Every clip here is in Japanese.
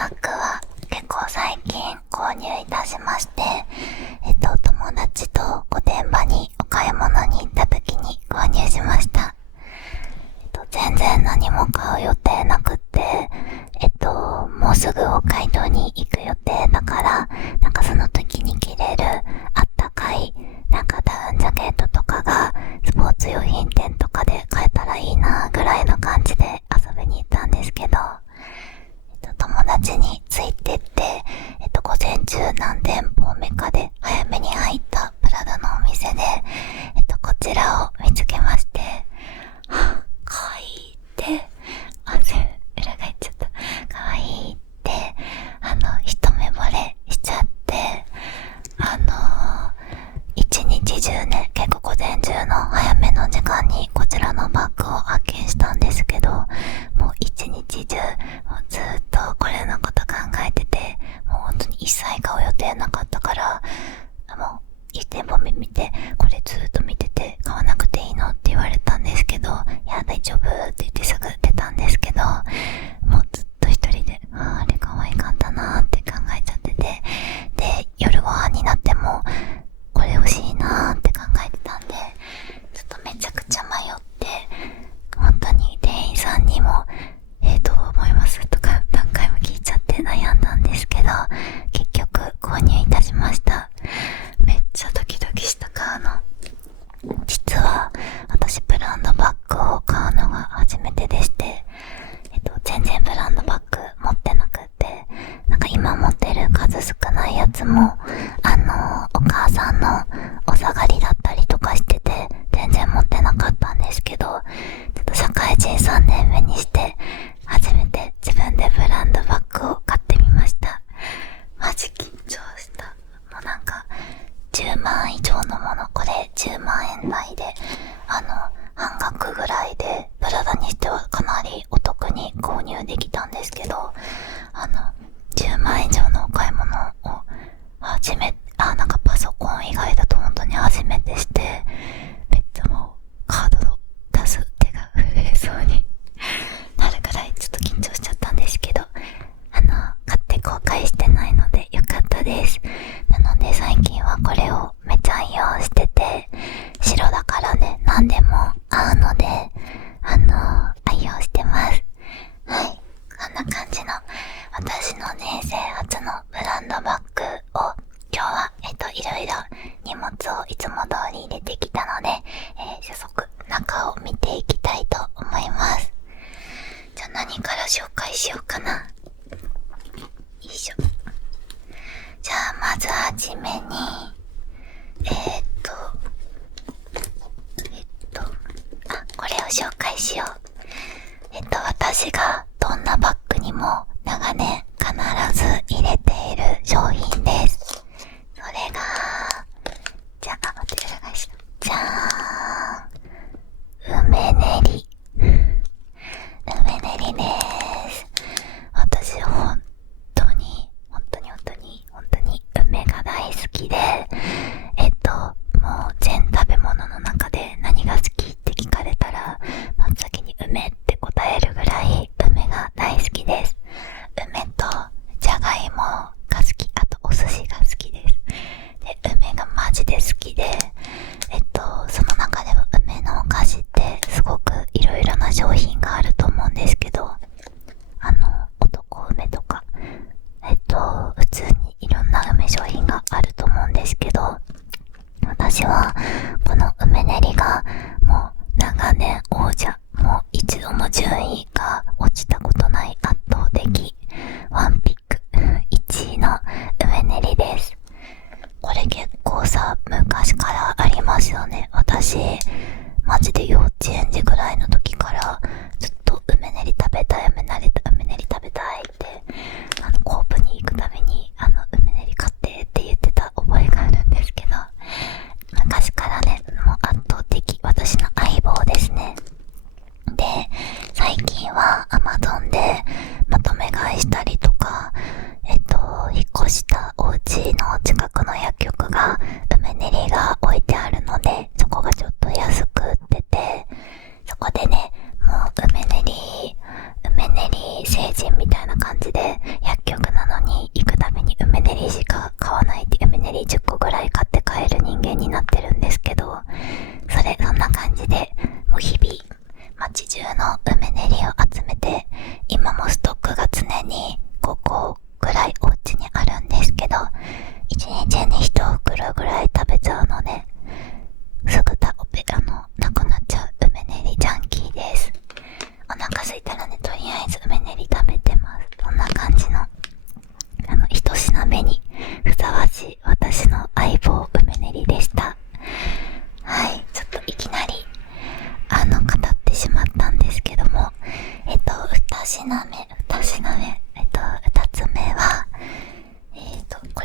バッグは結構最近購入いたしまして、友達と御殿場にお買い物に行った時に購入しました。全然何も買う予定なくって、もうすぐ北海道に行く予定だから、なんかその時に着れるあったかい、なんかダウンジャケットとかがスポーツ用品店とかで買えたらいいなぐらいの感じで遊びに行ったんですけど、友達についてって、午前中何店舗目かで早めに入ったプラダのお店で、こちらを見つけまして、かわいいって、裏返っちゃった。かわいいって、一目惚れしちゃって、一日中ね、結構午前中の早めの時間にこちらのバッグを発見したんですけど、もう一日中、もうずっとこれのこと考えてて、もう本当に一切買う予定なかったから、もう一店舗目見て、これずっと見てて買わなくていいのって言われたんですけど、いや大丈夫って言ってすぐ出たんですけど、もうずっと一人で、あれ可愛かったなーって考えちゃってて、で、夜ご飯になっても、これ欲しいなーって考えてたんで、ちょっとめちゃくちゃ迷って、本当に店員さんにも、どう思いますとか何回も聞いちゃって悩んだんですけど、結局購入いたしました。めっちゃドキドキした買うの。実は私ブランドバッグを買うのが初めてでして、全然ブランドバッグ持ってなくって、なんか今持ってる数少ないやつもお母さんのお下がりだったりとかしてて全然持ってなかったんですけど、ちょっと社会人3年目にして初めて自分でブランドバッグを買ってみました。マジ緊張した。もうなんか10万以上のもの、これ10万円台で半額ぐらいでプラダにしてはかなりお得に購入できたんですけど、10万円以上のお買い物をなんかパソコン以外だと本当に初めてして、めっちゃもうカードを出す手が震えそうになるくらいちょっと緊張しちゃったんですけど、買って後悔してないのでよかったです。なので最近はこれをめっちゃ愛用してて、白だからね、何でも合うので、愛用してます。はい、こんな感じの私の人生初のブランドバッグを今日はいろいろ荷物をいつも通り入れてきたので、早速中を見ていきたいと思います。じゃあ何から紹介しようかな。よいしょ。じゃあまずはじめにこれを紹介しよう。私がどんなバッグにも長年必ず入れている商品です。それが待って、裏返した。じゃーん、梅練り。梅練りです。私本当に梅が大好きで、もう全食べ物の中で何が好きって聞かれたら真っ先に梅って答えるぐらい梅が大好きです。梅とじゃがいもが好き、あとお寿司が好きです。で、梅がマジで好きで、その中で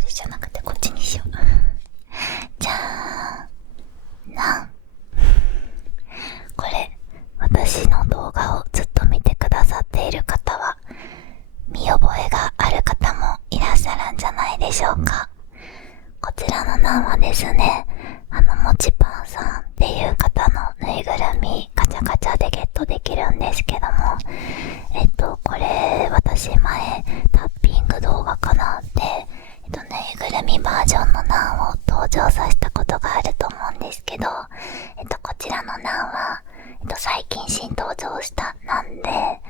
でじゃなくてこっちにしよう。じゃあこれ、私の動画をずっと見てくださっている方は見覚えがある方もいらっしゃるんじゃないでしょうか。こちらのナンはですね、もちパンさんっていう方のぬいぐるみガチャガチャでゲットできるんですけども、これ私前タッピング動画かなで、ぬいぐるみバージョンのナンを登場させたことがあると思うんですけど、こちらのナンは、最近新登場したなんで、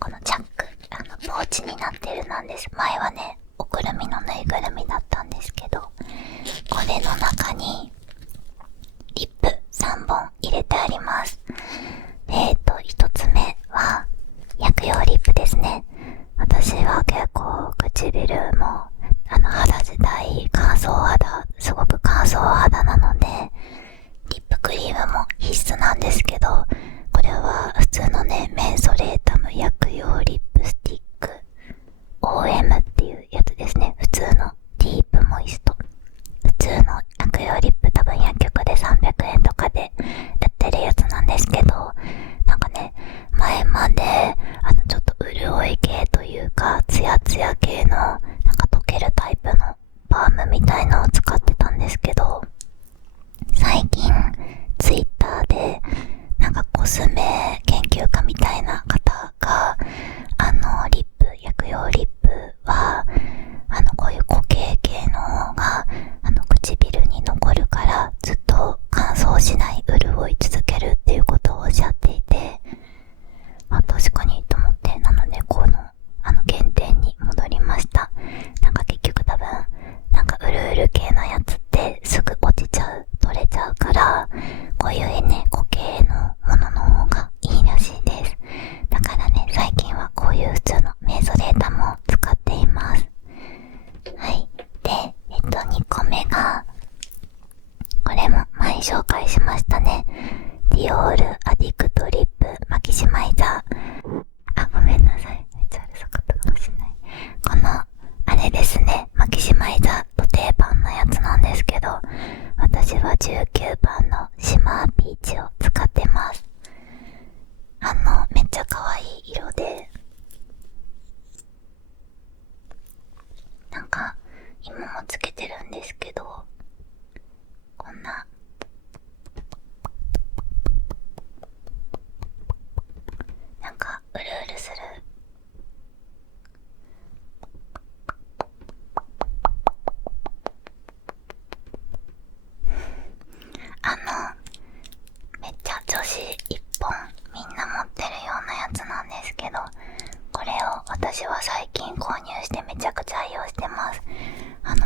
このチャック、ポーチになってるなんです。前はね、おくるみのぬいぐるみだったんですけど、これの中にリップ3本入れてあります。1つ目は薬用リップですね。私は結構唇も肌自体乾燥肌、すごく乾燥肌なのでリップクリームも必須なんですけど、これは普通のね、メンソレータム薬用リップスティック OM っていうやつですね。普通のディープモイスト、普通の薬用リップ、多分薬局で300円とかで売ってるやつなんですけど、なんかね、前までちょっと潤い系というかツヤツヤ系のなんか溶けるタイプのバームみたいのを使ってたんですけど、最近ツイッターでなんかコスメ研究家みたいな方がリップ、薬用リップはこういう固形系の方が唇に残るからずっと乾燥しない、潤い続けるっていうことをおっしゃっていて、確かにと思って、なのでこの原点に戻りました。なんか結局多分なんかうるうる系のやつってすぐ落ちちゃう、取れちゃうから、こういうね、固形のものの方がいいらしいです。だからね、最近はこういう普通のメンソレータも使っています。はい。で、2個目が、これも前紹介しましたね。ディオールアディクトリップマキシマイザー。ごめんなさい。めっちゃうるさかったかもしれない。この、あれですね、マキシマイザーと定番のやつなんですけど、私は19番のシマーピーチを使ってます。めっちゃ可愛い色で、なんか、今もつけてるんですけど、こんな、なんか、うるうるする。めっちゃ女子一本みんな持ってるようなやつなんですけど、これを私は最近購入してめちゃくちゃ愛用してます。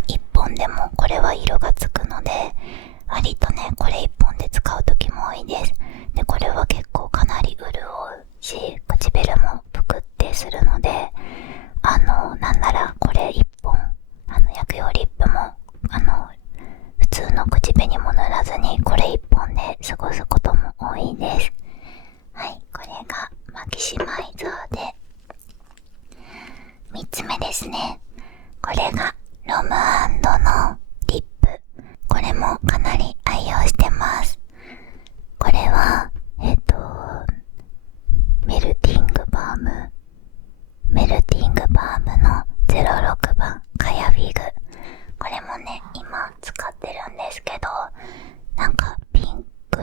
一本でもこれは色がつくので、割とね、これ一本で使う時も多いです。で、これは結構かなり潤うし、唇もぷくってするので、なんならこれ一本、薬用リップも、普通の口紅も塗らずにこれ一本で過ごすことも多いです。はい、これがマキシマイザーで、3つ目ですね。これがロム&のリップ。これもかなり愛用してます。これはメルティングバームの06番カヤビグ。これもね、今使ってるんですけど、なんかピンク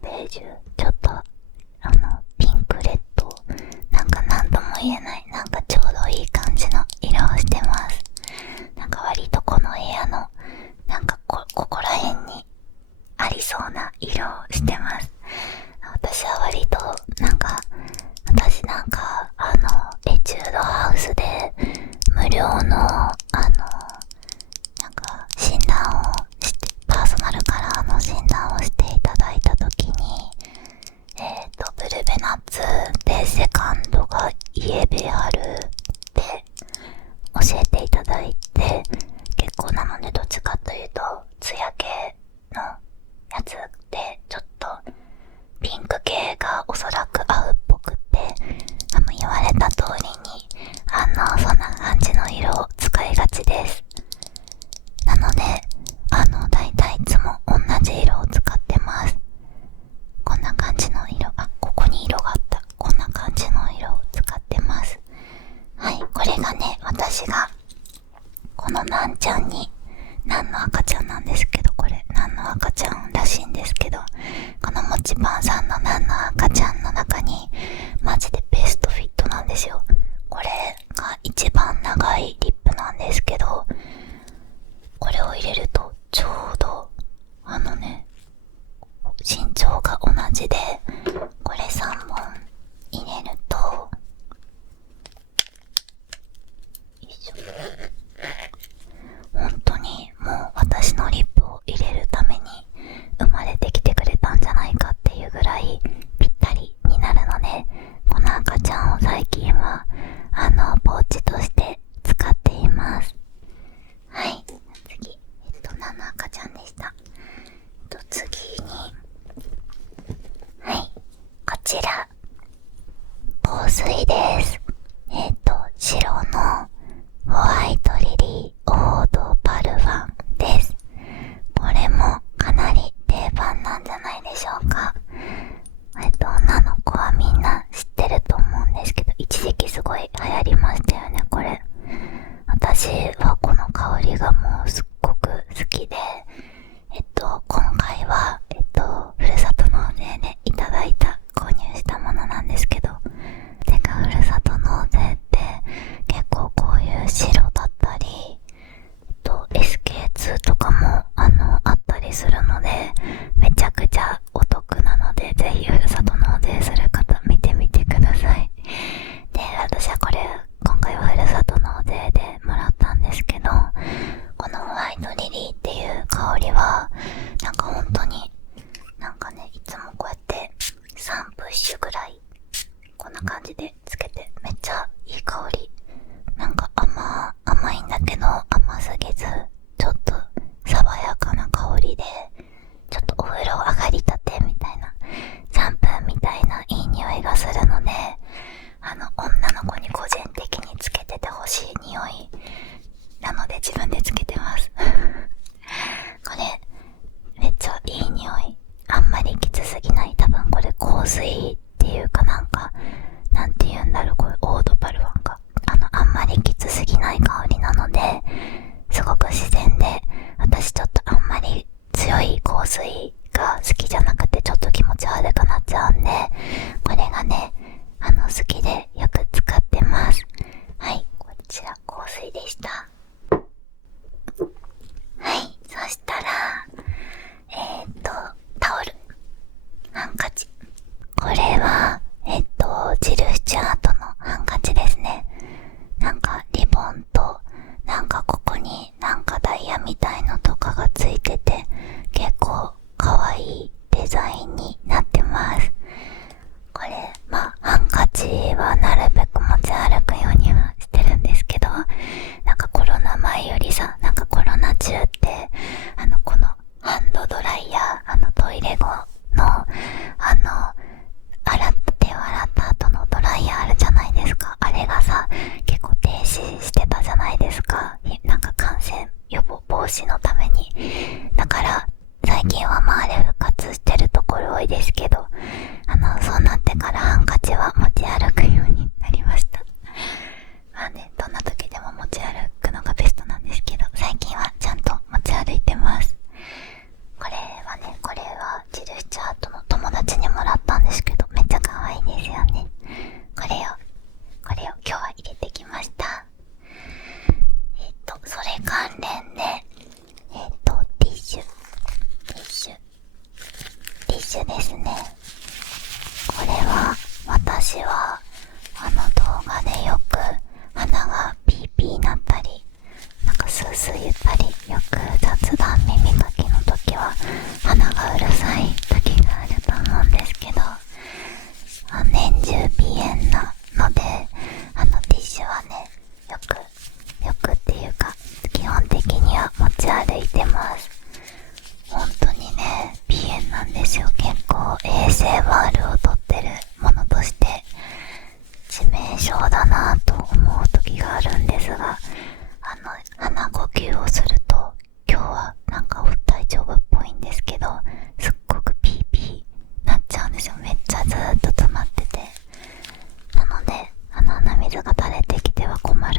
ベージュ、ちょっとピンクレッド、なんかなんとも言えない、なんかちょうどいい感じの色をしてます。なんか割とこの部屋のなんかここら辺にありそうな色をしてます。私は割と私なんかエチュードハウスで無これがね、私がこのなんちゃんに、なんの赤ちゃんなんですけど、これなんの赤ちゃんらしいんですけど、このもちぱんさんのなんの赤ちゃんの中にマジでベストフィットなんですよ。これが一番長いリップなんですけど、これを入れるとちょうど身長が同じで、これ3本入れると、よいしょ、本当にもう私のリップを入れるために生まれてきてくれたんじゃないかっていうぐらいぴったりになるので、この赤ちゃんを最近はポーチとして使っています。はい、次何の赤ちゃんでした。次に、はい、こちら香水です。白のホワイトリリーオードパルファンです。これもかなり定番なんじゃないでしょうか。女の子はみんな知ってると思うんですけど、一時期すごい流行りましたよね、これ。私はこの香りがもうすっごく好きで、今回は、ふるさと納税でいただいた購入したものなんですけど、てかふるさと納税って結構こういう白だったり、SK2 とかもあったりするので、めちゃくちゃお得なので、ぜひふるさと納税する方見てみてください。で、私はこれ今回はふるさと納税でもらったんですけど、このホワイトリリーっていう香りはなんか本当にいつもこうやって3プッシュぐらいこんな感じでつけて、めっちゃいい香り。なんか甘いんだけど甘すぎず、ちょっと爽やかな香りで、ちょっとお風呂上がりたてみたいな、シャンプーみたいないい匂いがするので、女の子に個人的につけててほしい匂いなので自分でつけてますこれめっちゃいい匂い、あんまりきつすぎない。多分これ香水っていうかなんて言うんだろう、これオードパルファンか。あんまりきつすぎない香りなので、すごく自然で、私ちょっとあんまり強い香水が好きじゃなくて、ちょっと気持ち悪くなっちゃうんで、これがね、好きでよく使ってます。はい、こちら香水でした。はい、そしたら、タオル、ハンカチ。これは、ジルスチュアートのハンカチですね。リボンと、ここにダイヤ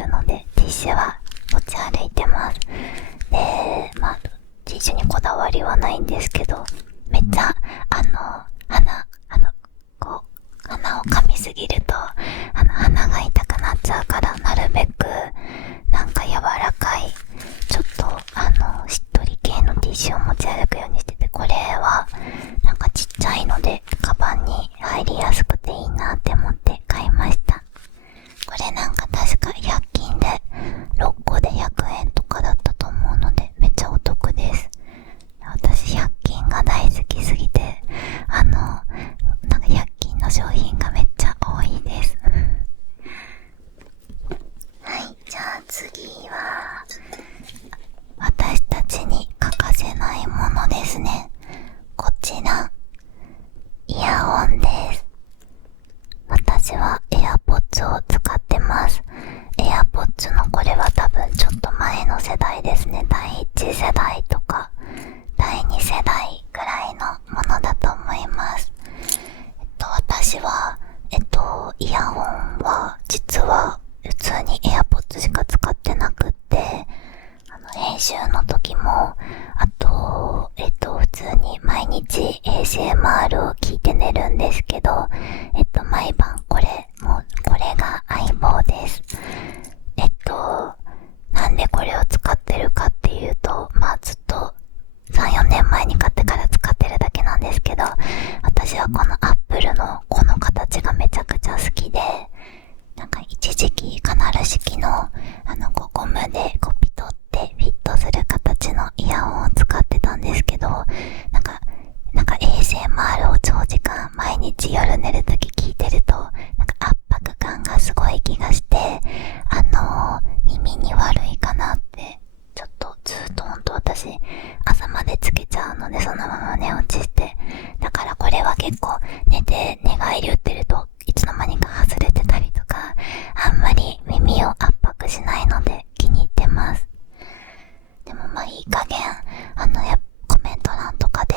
るので、ティッシュは持ち歩いてます。で、ティッシュにこだわりはないんですけど、めっちゃ、鼻を噛みすぎると、鼻が痛くなっちゃうから、なるべく、なんか柔らかい、ちょっと、しっとり系のティッシュを持ち歩くようにしてて、これは、なんかちっちゃいので、カバンに入りやすくていいなって思って買いました。これなんか確か100均で、6個で100円とかだったと思うので、めっちゃお得です。私100均が大好きすぎて、なんか100均の商品がめっちゃ多いです。はい、じゃあ次は、私たちに欠かせないものですね。こちら、イヤホンです。私は AirPods を使ってます。AirPods のこれは多分ちょっと前の世代ですね。第1世代とか第2世代ぐらいのものだと思います。私はイヤホンは実は普通に AirPods しか使ってなくって、練習の時も、あと普通に毎日 ASMR を聞いて寝るんですけど、毎晩これが相棒です。なんでこれを使ってるかっていうと、ずっと3、4年前に買ってから使ってるだけなんですけど、私はこの Apple のこの形がめちゃくちゃ好きで、なんか一時期カナル式のゴムでピトってフィットする形のイヤホンを使ってたんですけど、なんか ASMR を長時間毎日夜寝るとき聞いてると、なんか圧迫感がすごい気がして、耳に悪いかなって、ちょっとずっとほんと私朝までつけちゃうので、そのまま寝落ちして、だからこれは結構寝返り打ってるといつの間にか外れてたりとか、あんまり耳を圧迫しないので気に入ってます。でもいい加減コメント欄とかで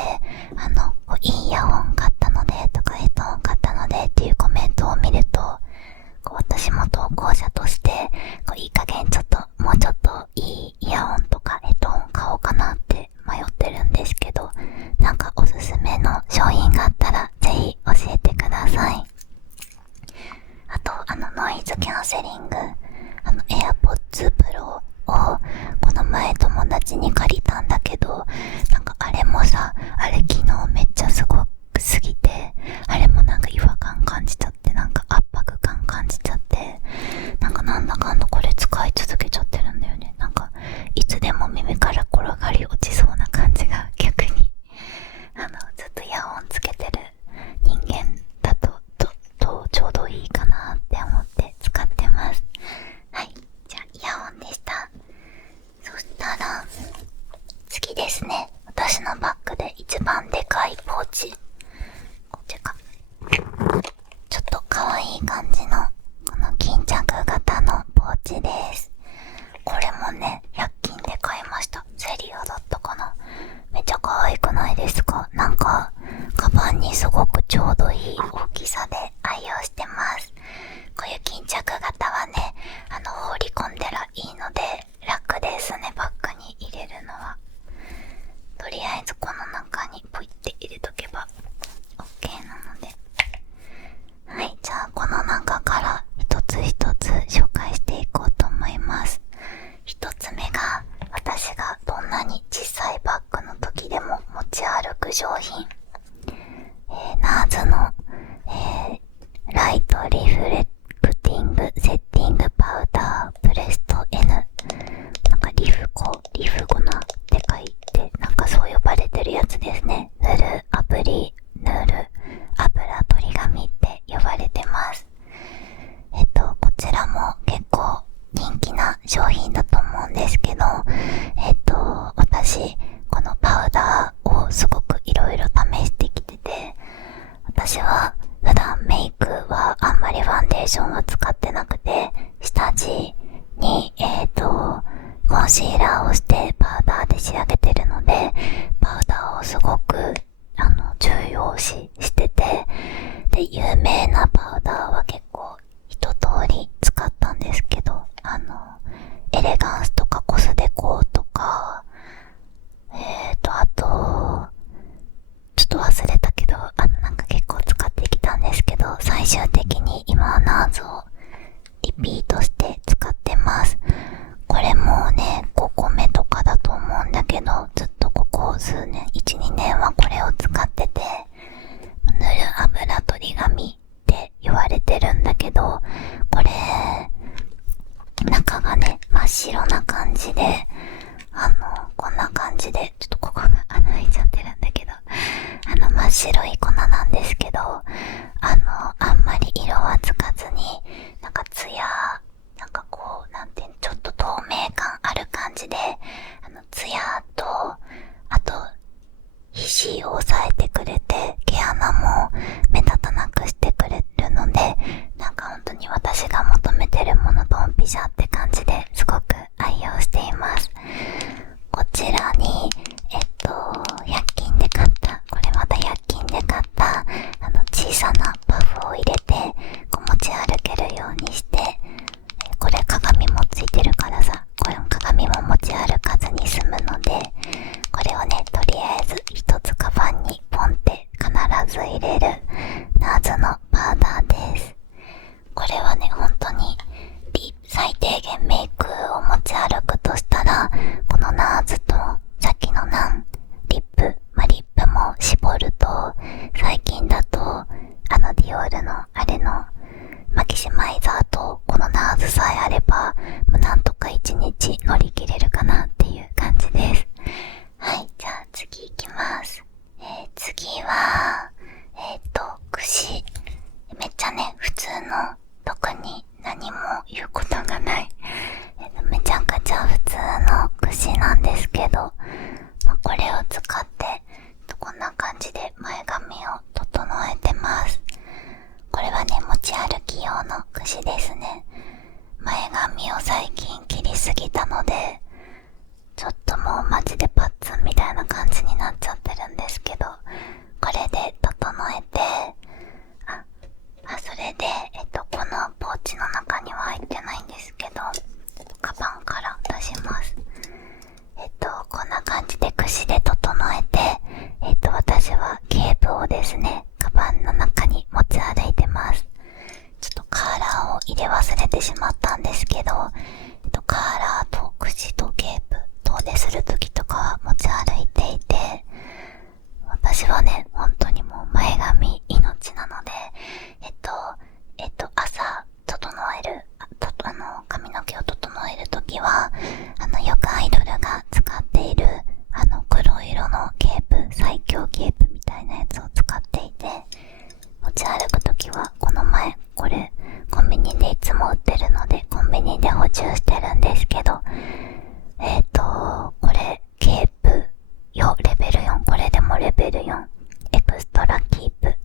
いいイヤホン買ったのでとかヘッドホン買ったのでっていうコメントを見ると、私も投稿者としていい加減もうちょっといいイヤホンとかヘッドホン買おうかなって迷ってるんですけど、なんかおすすめの商品があったらぜひ教えてください。あとノイズキャンセリングAirPods Pro をこの前友達に借りたんだけど、なんかあれもさ、昨日めっちゃすごくすぎて、あれもなんか違和感感じちゃって、なんか圧迫感感じちゃって、なんだかんだこれ使い続けちゃってるんだよね。なんかいつでも耳から転がり落ちそうな感じが逆にずっとイヤホンつけてる人間だとちょうどいいかなって思って使ってます。はい、じゃあイヤホンでした。そしたら次ですね、私のバッグで一番でかいポーチ、こっちか、ちょっと可愛い感じのこの巾着型のポーチです。これもね100均で買いました。セリアだったかな。めっちゃ可愛くないですか。なんかカバンにすごくちょうどいい大きさで愛用してます。こういう巾着型はね、放り込んでらいいので楽ですね。バッグに入れるのはとりあえずこの中にポイって入れとけば OK なので、はい、じゃあこの中から一つ一つ紹介していこうと思います。一つ目が私がどんなに小さいバッグの時でも持ち歩く商品、ナーズの、ライトリフレクティングセッティングパウダープレスト N、 なんかリフゴナって書いて、なんかそう呼ばれてるやつですね。塗る油取り紙って呼ばれてます。こちらも結構人気な商品だと思うんですけど、私このパウダーをすごくいろいろ試してきてて、私は普段メイクはあんまりファンデーションは使ってなくて、下地にコンシーラーをしてパウダーで仕上げてるので、パウダーをすごく重要視してて、で有名なパウダーは結構一通り使ったんですけど、エレガンスとかコスデコとか、あと、ちょっと忘れたけど、なんか結構使ってきたんですけど、最終的に今はナーズをリピートして使ってます。これもうね、5個目とかだと思うんだけど、ずっとここ数年、1、2年はこれを使ってて、塗る油取り紙って言われてるんだけど、これ、中がね、真っ白な感じで、こんな感じで、ちょっとここが穴開いちゃってるんだけど、真っ白い粉なんですけど、あんまり色はつかずに、なんかツヤ、なんかこう、なんていうの、ちょっと透明感ある感じで、ツヤと、あと、皮脂を抑えてくれて、毛穴も目立たなくしてくれるので、なんか本当に私が求めてるものドンピシャって感じですごく愛用しています。こちらに、100均で買った、これまた100均で買った、小さなパフを入れて、こう持ち歩けるようにして、これ鏡もついてるからさ、これ鏡も持ち歩かずに済むので、これをね、とりあえず一つカバンにポンって必ず入れるナーズのパウダーです。これはね、本当に最低限メイクを持ち歩くとしたら、このナーズとさっきのリップ、リップも絞ると、最近だとディオールのあれのマキシマイザーとこのナーズさえあれば、なんとか1日乗り切れるかなっていう感じです。はい、じゃあ次行きます。次は、櫛。めっちゃね、普通の、特に何も言うことがない。めちゃくちゃ普通の櫛なんですけど、これを使って、こんな感じで前髪を整えてます。これはね、持ち歩き用の櫛ですね。前髪を最近切りすぎたので、ちょっともうマジでパッツンみたいな感じになっちゃってるんですけど、これで整えて、それで、このポーチの中には入ってないんですけど、カバンから出します。こんな感じで櫛で整えて、私はケープをですね、カバンの中に持ち歩いてます。ちょっとカーラーを入れ忘れてしまったんですけど、カーラーと櫛とケープ、遠出するときとかは持ち歩いていて、私はね、本当にもう前髪命なので、朝整える、髪の毛を整えるときは、よくアイドルが使っている、黒色のケープ、最強ケープみたいなやつを使っていて、持ち歩くときは、この前、これ、コンビニでいつも売ってるので、コンビニで補充してるんですけど、これ、ケープ、レベル4、これでもレベル4、エクストラキープ、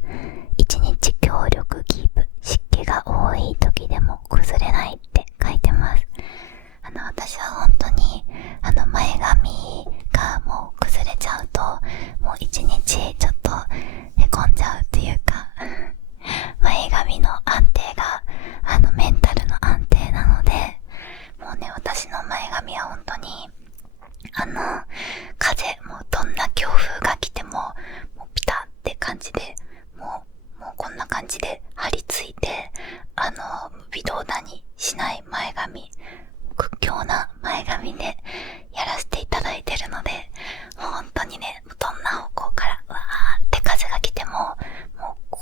1日強力キープ、湿気が多い時でも崩れないって書いてます。私は本当に、前髪がもう崩れちゃうと、もう1日ちょっとへこんじゃうっていうか、前髪の安定が、メンタルの安定なので、もうね、私の前髪は本当に、風、もうどんな強風が来ても、もうピタって感じで、もうこんな感じで張り付いて、微動だにしない前髪、屈強な前髪でやらせていただいてるので、もう本当にね、どんな方向からわーって風が来ても、もう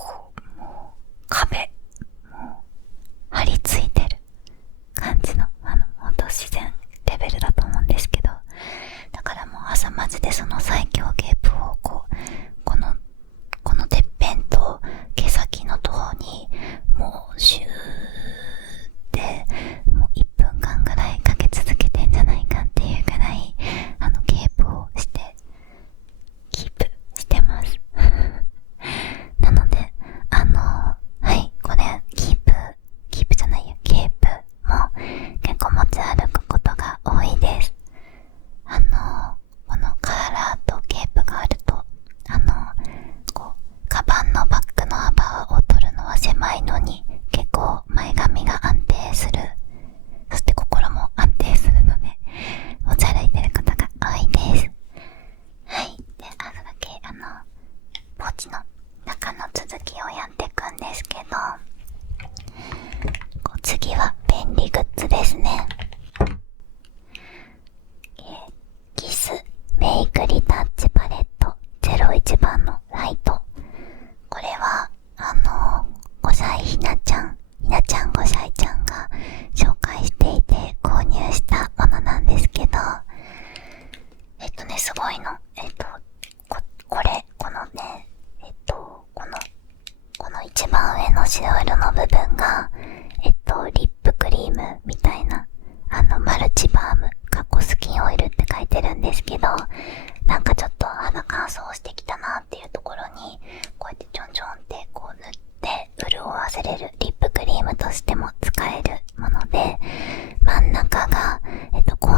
壁、もう張り付いてる感じの、本当自然レベルだと思うんですけど、だから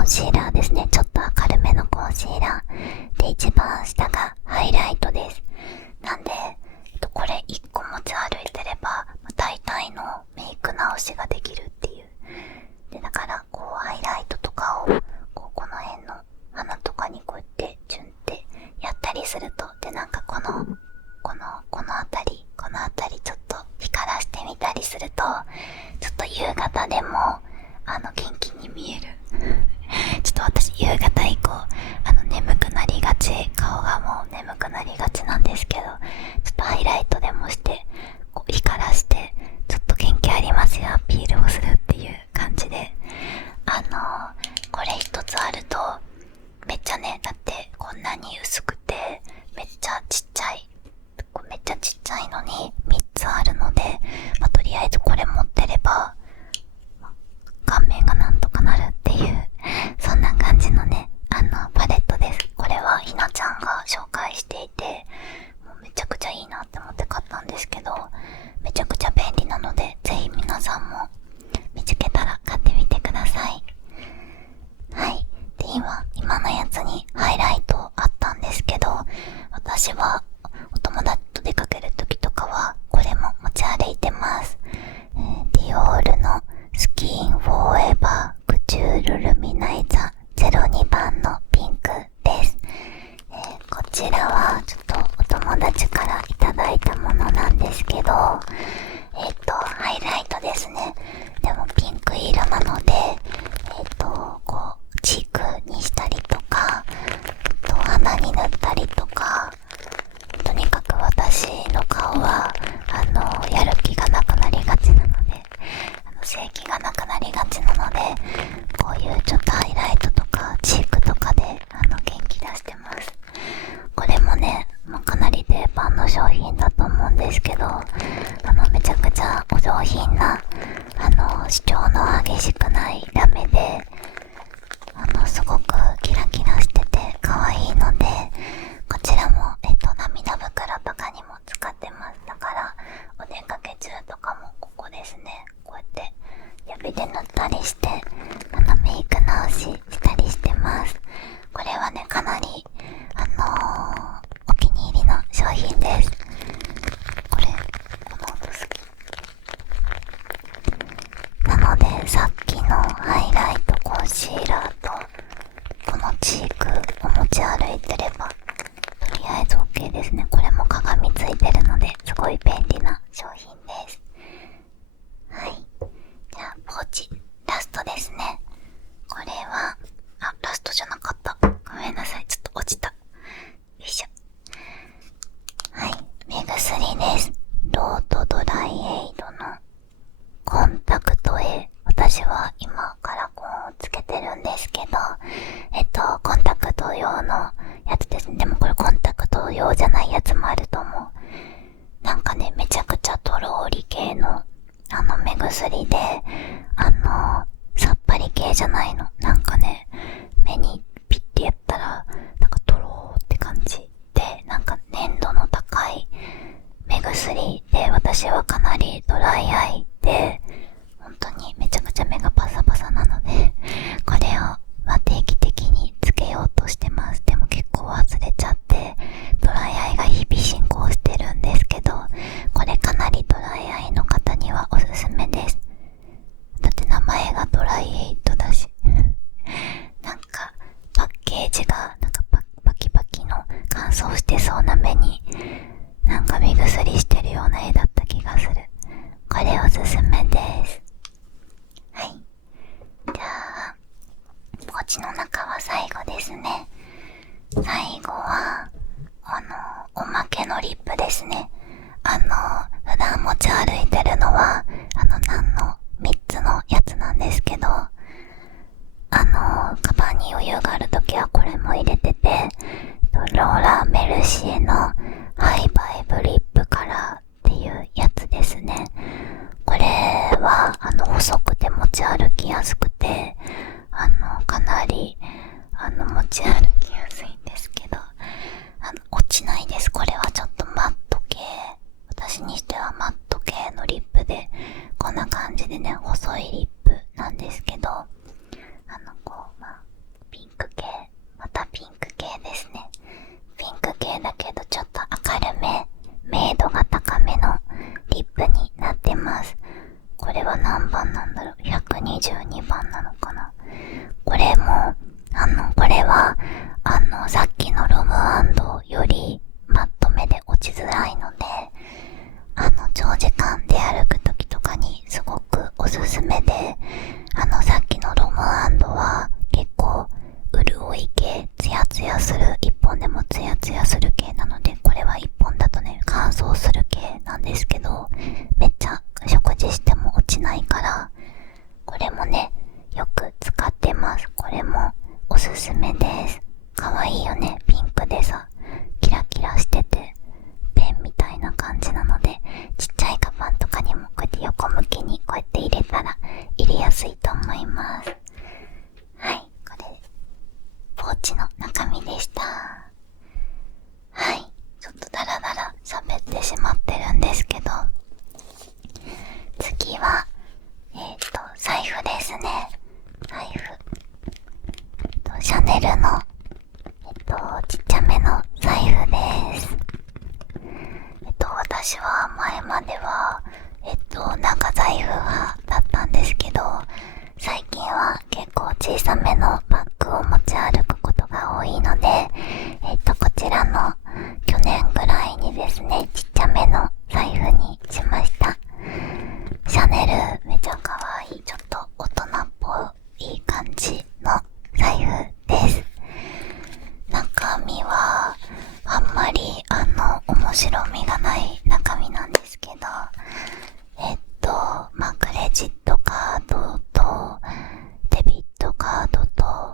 ンシーラーですね。ちょっと明るめのコンシーラー。で、一番下がハイライトです。なんで、これ1個持ち歩いてれば、大体のメイク直しができるっていう。で、だから、こう、ハイライトとかを、この辺の鼻とかにこうやって、チュンってやったりすると、で、なんかこのあたりちょっと光らしてみたりすると、ちょっと夕方でも、元気に見える。ちょっと私、夕方以降、眠くなりがち、顔がもう眠くなりがちなんですけど、ちょっとハイライトでもして、こう光らして、ちょっと元気ありますよ、アピールをするっていう感じで、これ一つあると、めっちゃね、だってこんなに薄くて、めっちゃちっちゃいのに3つあるので、とりあえずこれ持ってれば、顔面がなんとかなるっていう、そんな感じのね、パレットです。これはひなちゃんが紹介していて、もうめちゃくちゃいいなって思って買ったんですけど、めちゃくちゃ便利なので、ぜひ皆さんも見つけたら買ってみてください。はい。で、今のやつにハイライトあったんですけど、私はお友達と出かけるときとかは、これも持ち歩いてます。ディオールのスキンフォーエバークチュールルミナイザ02番のピンクです。こちらはちょっとお友達からいただいたものなんですけど、ハイライトですね。でもピンク色なので、こう、チークにしたりとか、鼻に塗ったりとか、とにかく私の顔は、やる気がなくなりがちなので、正気がなくなりがちなので、こういうちょっとハイライトとか、チークとかで、元気出してます。これもね、かなり定番の商品だと思うんですけど、めちゃくちゃお上品な、主張の激しくないラメで、すごくキラキラしてて可愛いので、こちらも、涙袋とかにも使ってます。だから、お出かけ中とかもここですね。こうやって、指で塗ったりして、メイク直ししたりしてます。これはね、かなり、お気に入りの商品です。この音好き。なので、さっきのハイライト、コンシーラーと、このチークを持ち歩いてれば、とりあえず OK ですね。これも鏡ついてるので、すごい便利な商品です。はい。じゃあ、ポーチ、ラストですね。これは、ラストじゃなかった。ごめんなさい。ちょっと落ちた。よいしょ。はい。目薬です。ロードドライエイドのコンタクトへ。私は今カラコンをつけてるんですけど、コンタクト用のやつですね。でもこれコンタクト用じゃないやつもあると思う。なんかね、めちゃくちゃとろーり系の目薬で、さっぱり系じゃないの。なんかね、目にピッてやったら、なんかとろーって感じで、なんか粘度の高い目薬で、私はかなりドライアイで、本当にめちゃくちゃ目がパサパサなので、これを定期的につけようとしてます。でも結構忘れちゃって、ドライアイが日々進行してるんですけど、これかなりドライアイの方にはおすすめです。だって名前がドライエイトだし。なんかパッケージがなんかパキパキの乾燥してそうな目になんか目薬してるような絵だった気がする。これおすすめです。はい。じゃあ、ポーチの中は最後ですね。最後は、おまけのリップですね。普段持ち歩いてるのは、何の3つのやつなんですけど、カバンに余裕があるときはこれも入れてて、ローラーメルシエのハイバイブリップカラーっていうやつですね。これは、細くて持ち歩きやすくて、かなり、持ち歩きやすいんですけど、落ちないです。これはちょっとマット系、私にしてはマット系のリップで、こんな感じでね、細いリップなんですけど、ます。これもおすすめです。かわいいよね。ピンクでさ、キラキラしててペンみたいな感じなので、ちっちゃいカバンとかにもこうやって横向きにこうやって入れたら入れやすいと思います。はい、これポーチの中身でした。はい、ちょっとダラダラ喋ってしまってるんですけど、次は財布ですね。財布、シャネルのちっちゃめの財布です。私は前までは長財布派だったんですけど、最近は結構小さめのバッグを持ち歩くことが多いので、こちらの去年ぐらいにですね、ちっちゃめの財布にしました。シャネルめちゃ可愛い、ちょっと大人っぽい感じの財布です。中身はあんまり面白みがない中身なんですけど、クレジットカードとデビットカードと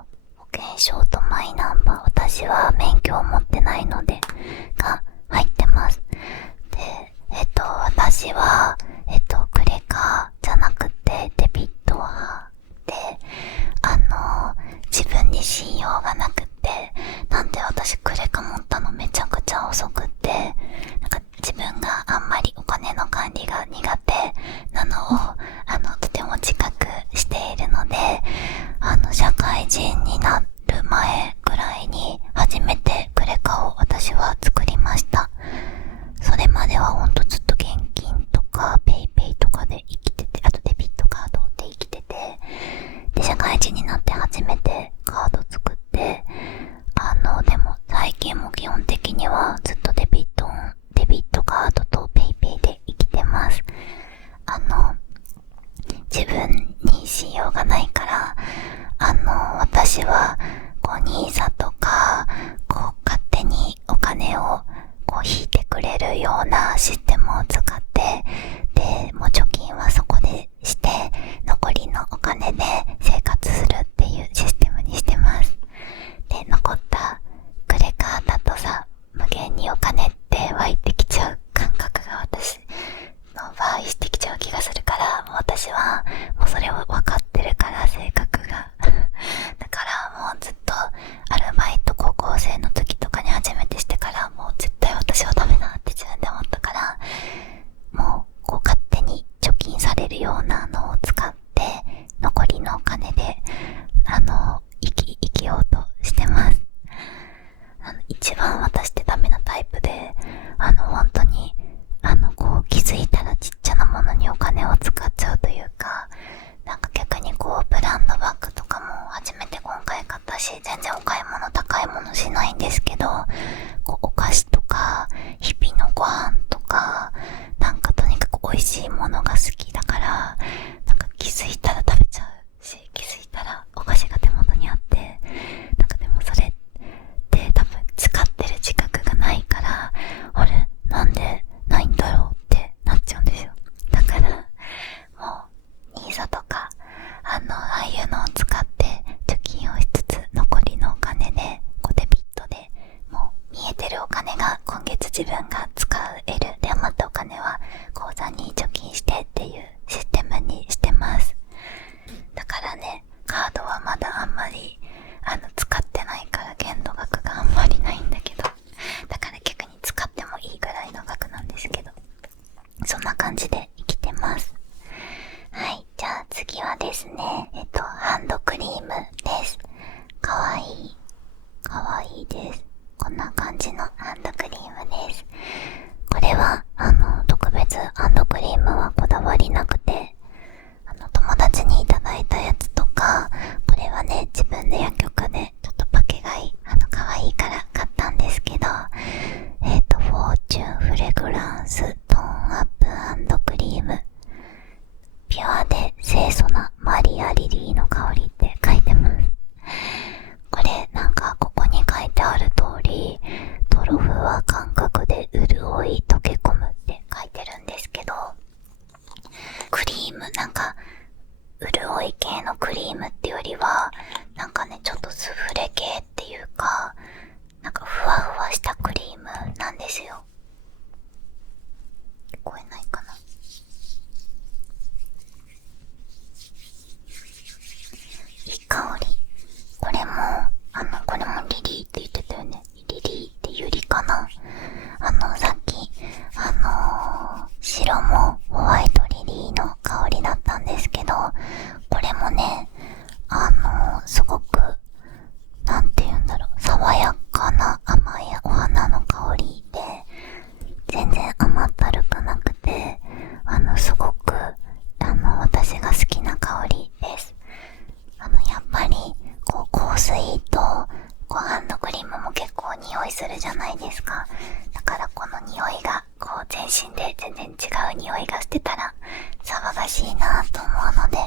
いとハンドクリームも結構匂いするじゃないですか。だからこの匂いが全身で全然違う匂いがしてたら騒がしいなと思うので、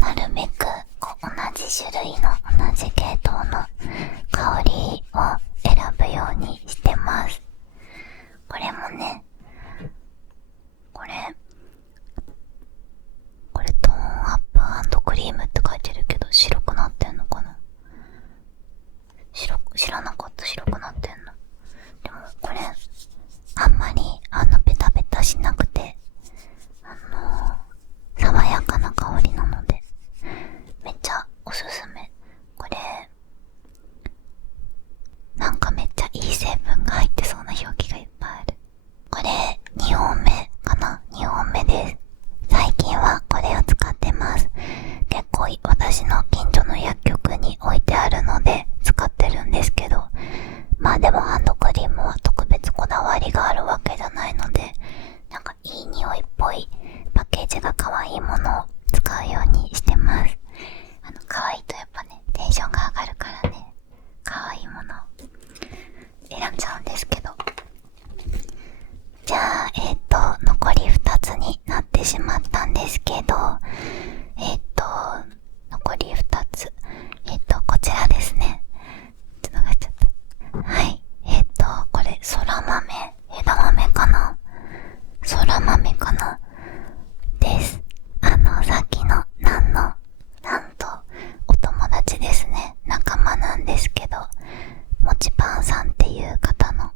なるべく同じ種類の同じ系統の香りを選ぶようにしてます。これもね、これトーンアップハンドクリームって書いてるけど白くなってんのかな。知らなかった。白くなってんの。でもこれあんまりベタベタしなくて爽やかな香りなのでめっちゃおすすめ。これなんかめっちゃいい成分が入ってそうな表記がいっぱいある。これ2本目かな。2本目です。最近はこれを使ってます。結構私の近所の薬局に置いてあるので使ってるんですけど、まあでもハンドクリームは特別こだわりがあるわけじゃないので、なんかいい匂いっぽいパッケージが可愛いものを使うようにしてます。可愛いとやっぱねテンションが上がるからね、可愛いものを選んじゃうんですけど。じゃあ残り2つになってしまったんですけど、残り2つこちらですね。ちょっと流しちゃった。はい、これ空豆、枝豆かな、空豆かなです。さっきのなんとお友達ですね、仲間なんですけど、もちパンさんっていう方の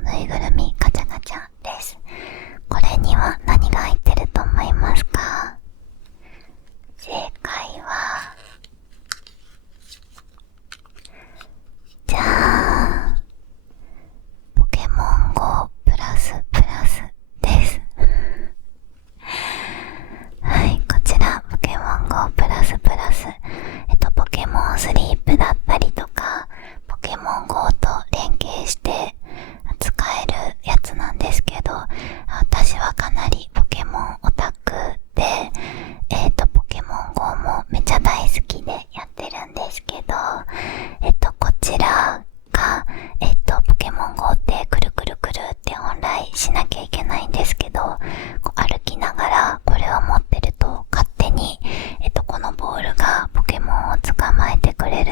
ぬいぐるみガチャガチャです。これには何が入ってると思いますか？正解はじゃあポケモン GO プラスですはい、こちらポケモン GO プラスポケモンスリープだったりとか、ポケモン GO と連携して使えるやつなんですけど、私はかなりポケモンオタクで、ポケモン GO もめっちゃ大好きでやってるんですけど、こちらが、ポケモン GO ってくるくるくるって本来しなきゃいけないんですけど、歩きながらこれを持ってると勝手に、このボールがポケモンを捕まえてくれる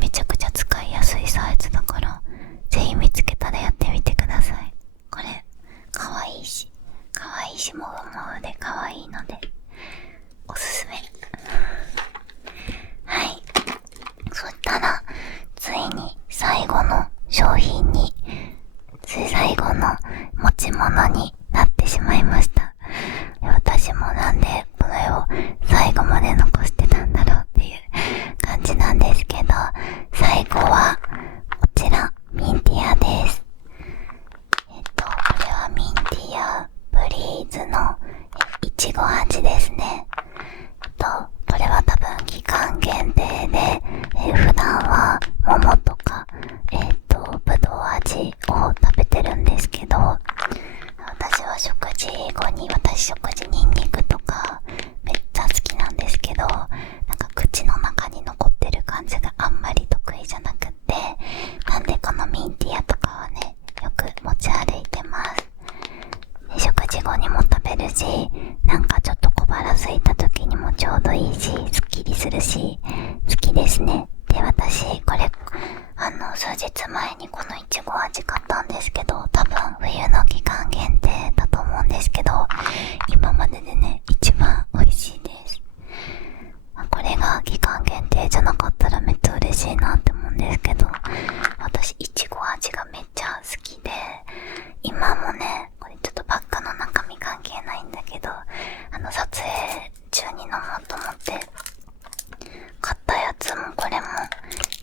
めちゃくちゃ使いやすいサイズだから、ぜひ見つけたらやってみてください。これかわいいしもふもふでかわいいのでおすすめ。はい、そしたらついに最後の商品に、最後の持ち物になってしまいました。私もなんでこれを最後まで残してたんだろうっていう感じなんですけど、最後はこちらミンティアです。これはミンティアブリーズのいちご味ですね。これは多分期間限定で、普段は桃とかぶどう味を食べてるんですけど、私は食事後に、食事ニンニクとかめっちゃ好きなんですけど、なんか口の中に残ってる感じがあんまり得意じゃなくって、なんでこのミンティアとかはね、よく持ち歩いてます。食事後にも食べるし、なんかちょっと小腹空いた時にもちょうどいいし、すっきりするし、好きですね。で、私これ数日前にこのいちご味買ったんですけど、多分冬の期間限定だと思うんですけど、今まででね一番美味しいです。これが期間限定じゃなかったらめっちゃ嬉しいなって思うんですけど、私いちご味がめっちゃ好きで、今もね、これちょっとバッグの中身関係ないんだけど、撮影中に飲もうと思って買ったやつも、これも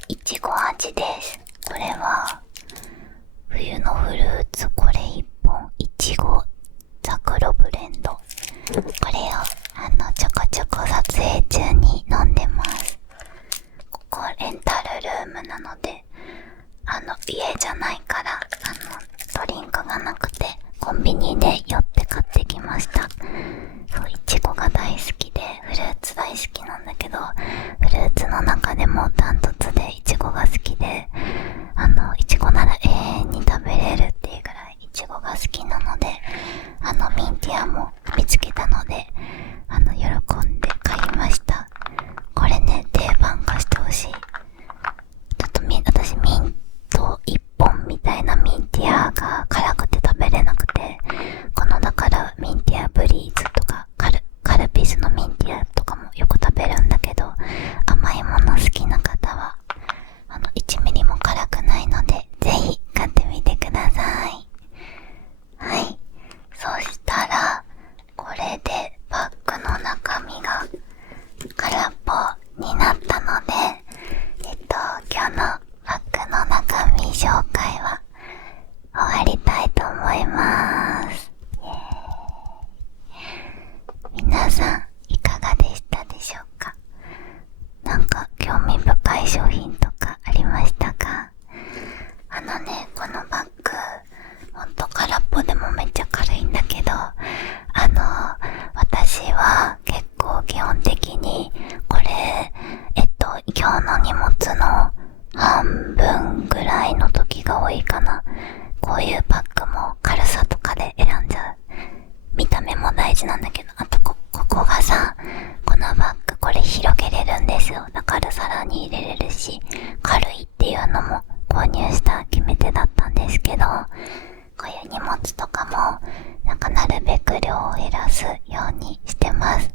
いちご味です。これは冬のフルーツ、これ1本いちごザクロブレンド、これをちょこちょこ撮影中に飲んでます。ここレンタルルームなので、家じゃないからドリンクがなくてコンビニで寄って買ってきました。そう、いちごが大好きでフルーツ大好きなんだけど、フルーツの中でもダントツでいちごが好きで、いちごなら永遠に食べれるっていうぐらいいちごが好きなので、ミンティアも見つけたので喜んで買いました。これね、定番化してほしい。ちょっと私ミント1本みたいなミンティアが辛くて食べれなくて、このだからミンティアブリーズとかカルピスのミンティアとかもよく食べるんだけど、甘いもの好きな方は1ミリも辛くないのでぜひ買ってみてください。はい、そしたらこれでバッグの中身が空っぽになったので、今日のバッグの中身紹介は終わりたいと思います。皆さんいかがでしたでしょうか。なんか興味深い商品とかありましたか。このバッグほんと空っぽでもめっちゃ軽いんだけど、私は結構基本的にこれ今日の荷物の半分ぐらいの時が多いかな。こういうバッグも軽さとかで選んじゃう。見た目も大事なんだけど、あとここがさ、このバッグこれ広げれるんですよ。だから皿に入れれるし、軽いっていうのも購入した決め手だったんですけど、こういう荷物とかもなるべく量を減らすようにしてます。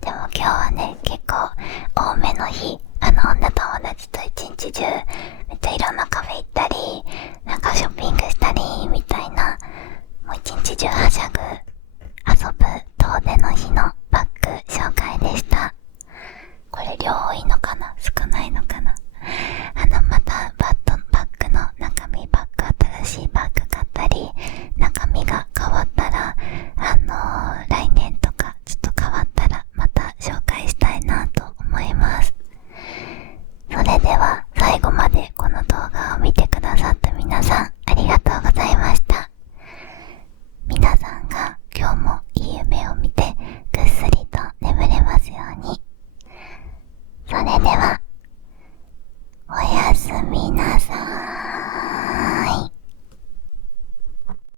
でも今日はね、結構多めの日、女友達と一日中めっちゃいろんな可